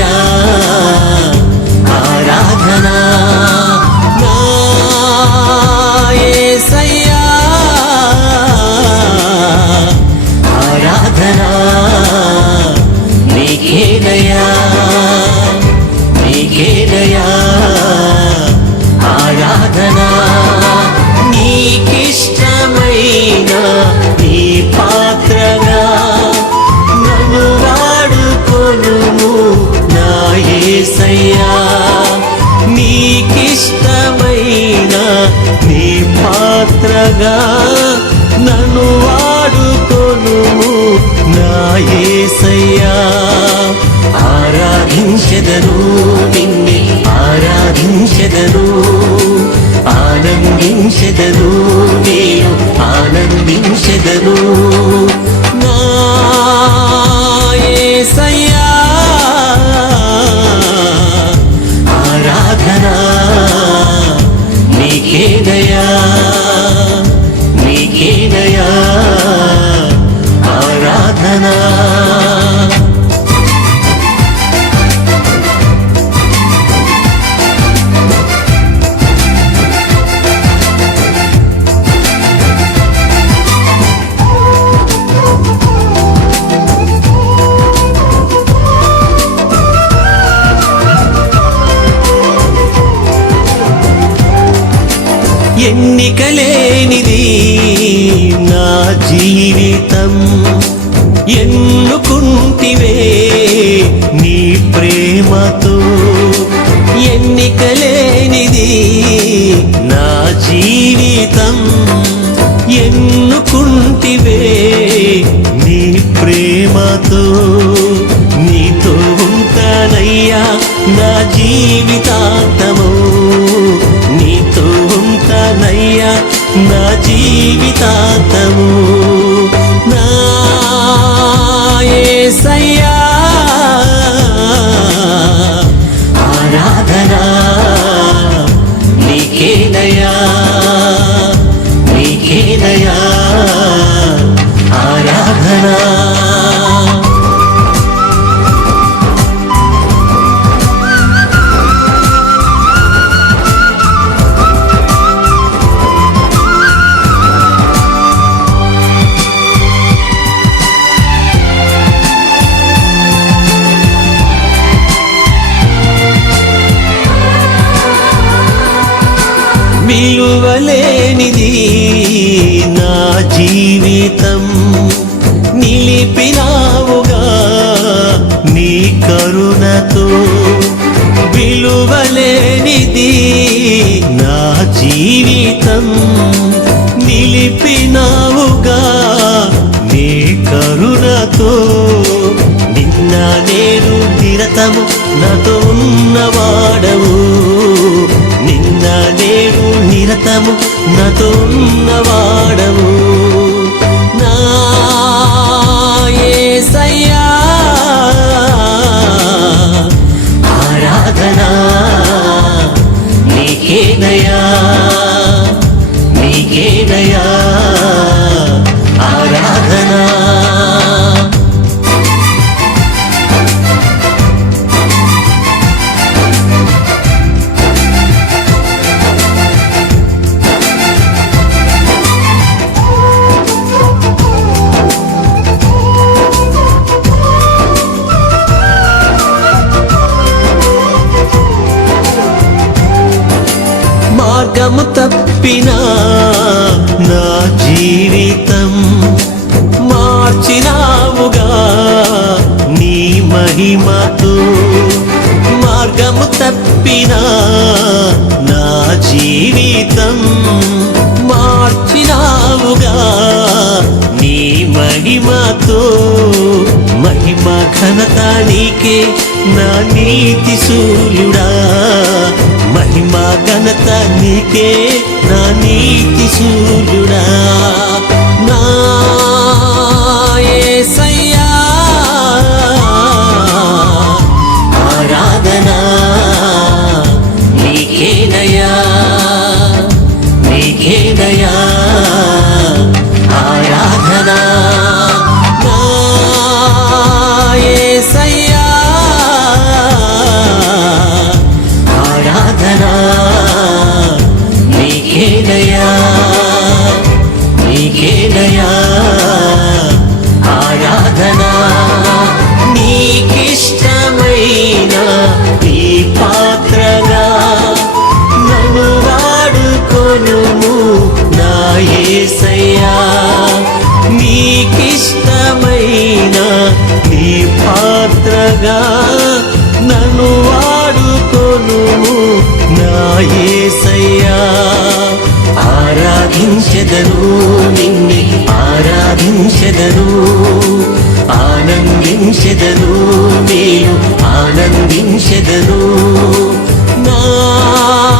야. నన్ను వాడుకొను నా ఏసయ్యా. ఆరాధించెదను నిన్నే ఆరాధించెదను ఆనందించెదను నేను ఆనందించెదను. నా యేసయ్యా ఆరాధనా నీకేదయా నీకేదయా ఆరాధనా ఎన్నికలేనిది నా జీవితం. ఎన్నుకుంటివే నీ ప్రేమతో. ఎన్నికలేనిది నా జీవితం. ఎన్నుకుంటివే నీ ప్రేమతో. నీతో ఉంటానయ్యా నా జీవితాంతమో. నా జీవితాంతము. విలువలేనిది నా జీవితం. నిలిపినావుగా నీ కరుణతో. విలువలేనిది నా జీవితం. నిలిపినావుగా నీ కరుణతో. నిన్న నేను నిరతము నాతో ఉన్న నిరతము నాతో ఉన్నవా జీవితం మార్చినావుగా. నీ మహిమతో మార్గము తప్పిన నా జీవితం మార్చినావుగా. నీ మహిమతో మహిమ ఘనత నీకే నా నీతి సూర్యుడా. మహిమా ఘనత నీకే నా నీతి సూర్యుడా. ఆరాధించెదను నిన్నే ఆరాధించెదరు ఆనందించెదరు మీరు ఆనందించెదరు నాయే